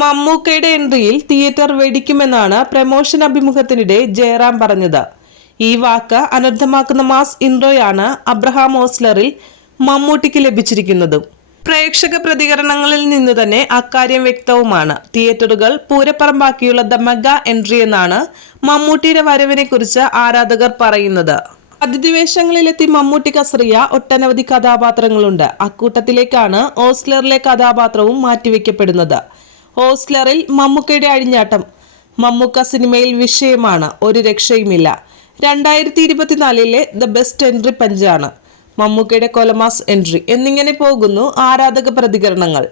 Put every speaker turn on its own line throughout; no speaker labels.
മമ്മൂക്കയുടെ എൻട്രിയിൽ തിയേറ്റർ വെടിക്കുമെന്നാണ് പ്രമോഷൻ അഭിമുഖത്തിനിടെ ജയറാം പറഞ്ഞത്. ഈ വാക്ക് അനർത്ഥമാക്കുന്ന മാസ് ഇൻട്രോയാണ് അബ്രഹാം ഓസ്ലറിൽ മമ്മൂട്ടിക്ക് ലഭിച്ചിരിക്കുന്നത്. പ്രേക്ഷക പ്രതികരണങ്ങളിൽ നിന്ന് തന്നെ അക്കാര്യം വ്യക്തവുമാണ്. തിയേറ്ററുകൾ പൂരപ്പറമ്പാക്കിയുള്ള ദ മെഗാ എൻട്രി എന്നാണ് മമ്മൂട്ടിയുടെ വരവിനെ കുറിച്ച് ആരാധകർ പറയുന്നത്. അതിഥിവേഷങ്ങളിലെത്തി മമ്മൂട്ടി കസറിയ ഒട്ടനവധി കഥാപാത്രങ്ങളുണ്ട്. അക്കൂട്ടത്തിലേക്കാണ് ഓസ്ലറിലെ കഥാപാത്രവും മാറ്റിവെക്കപ്പെടുന്നത്. ഓസ്ലറിൽ മമ്മൂക്കയുടെ അഴിഞ്ഞാട്ടം മമ്മൂക്ക സിനിമയിൽ വിഷയമാണ് ഒരു രക്ഷയുമില്ല. രണ്ടായിരത്തി ഇരുപത്തിനാലിലെ ദ ബെസ്റ്റ് എൻട്രി പഞ്ചാണ്. മമ്മൂക്കയുടെ കൊലമാസ് എൻട്രി എന്നിങ്ങനെ പോകുന്നു ആരാധക പ്രതികരണങ്ങൾ.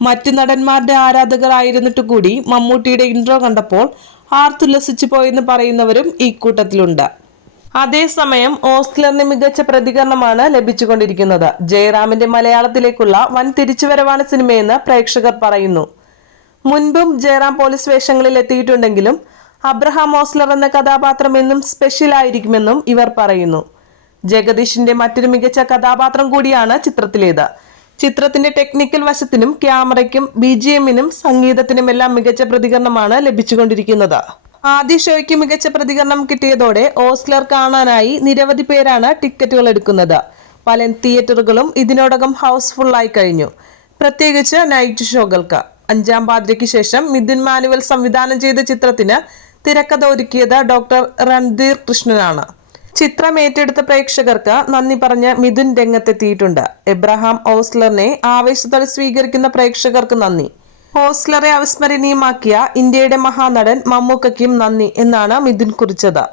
മറ്റു നടന്മാരുടെ ആരാധകർ ആയിരുന്നിട്ട് കൂടി മമ്മൂട്ടിയുടെ ഇൻട്രോ കണ്ടപ്പോൾ ആർത്തുല്ലസിച്ചു പോയെന്ന് പറയുന്നവരും ഈ കൂട്ടത്തിലുണ്ട്. അതേസമയം ഓസ്ലറിന് മികച്ച പ്രതികരണമാണ് ലഭിച്ചുകൊണ്ടിരിക്കുന്നത്. ജയറാമിന്റെ മലയാളത്തിലേക്കുള്ള വൻ തിരിച്ചുവരവാണ് സിനിമയെന്ന് പ്രേക്ഷകർ പറയുന്നു. മുൻപും ജയറാം പോലീസ് വേഷങ്ങളിൽ എത്തിയിട്ടുണ്ടെങ്കിലും അബ്രഹാം ഓസ്ലർ എന്ന കഥാപാത്രം എന്നും സ്പെഷ്യൽ ആയിരിക്കുമെന്നും ഇവർ പറയുന്നു. ജഗദീഷിന്റെ മറ്റൊരു മികച്ച കഥാപാത്രം കൂടിയാണ് ചിത്രത്തിലേത്. ചിത്രത്തിന്റെ ടെക്നിക്കൽ വശത്തിനും ക്യാമറയ്ക്കും ബി ജി എമ്മിനും സംഗീതത്തിനുമെല്ലാം മികച്ച പ്രതികരണമാണ് ലഭിച്ചുകൊണ്ടിരിക്കുന്നത്. ആദ്യ ഷോയ്ക്ക് മികച്ച പ്രതികരണം കിട്ടിയതോടെ ഓസ്ലർ കാണാനായി നിരവധി പേരാണ് ടിക്കറ്റുകൾ എടുക്കുന്നത്. പല തിയേറ്ററുകളും ഇതിനോടകം ഹൗസ്ഫുള്ളായി കഴിഞ്ഞു. പ്രത്യേകിച്ച് നൈറ്റ് ഷോകൾക്ക് അഞ്ചാം പാതിരയ്ക്ക് ശേഷം മിഥുൻ മാനുവൽ സംവിധാനം ചെയ്ത ചിത്രത്തിന് തിരക്കഥ ഒരുക്കിയത് ഡോക്ടർ രൺധീർ കൃഷ്ണനാണ്. ചിത്രം ഏറ്റെടുത്ത പ്രേക്ഷകർക്ക് നന്ദി പറഞ്ഞ് മിഥുൻ രംഗത്തെത്തിയിട്ടുണ്ട്. എബ്രഹാം ഓസ്ലറിനെ ആവേശത്തോടെ സ്വീകരിക്കുന്ന പ്രേക്ഷകർക്ക് നന്ദി. ഓസ്ലറെ അവിസ്മരണീയമാക്കിയ ഇന്ത്യയുടെ മഹാനടൻ മമ്മൂക്കയ്ക്കും നന്ദി എന്നാണ് മിഥുൻ കുറിച്ചത്.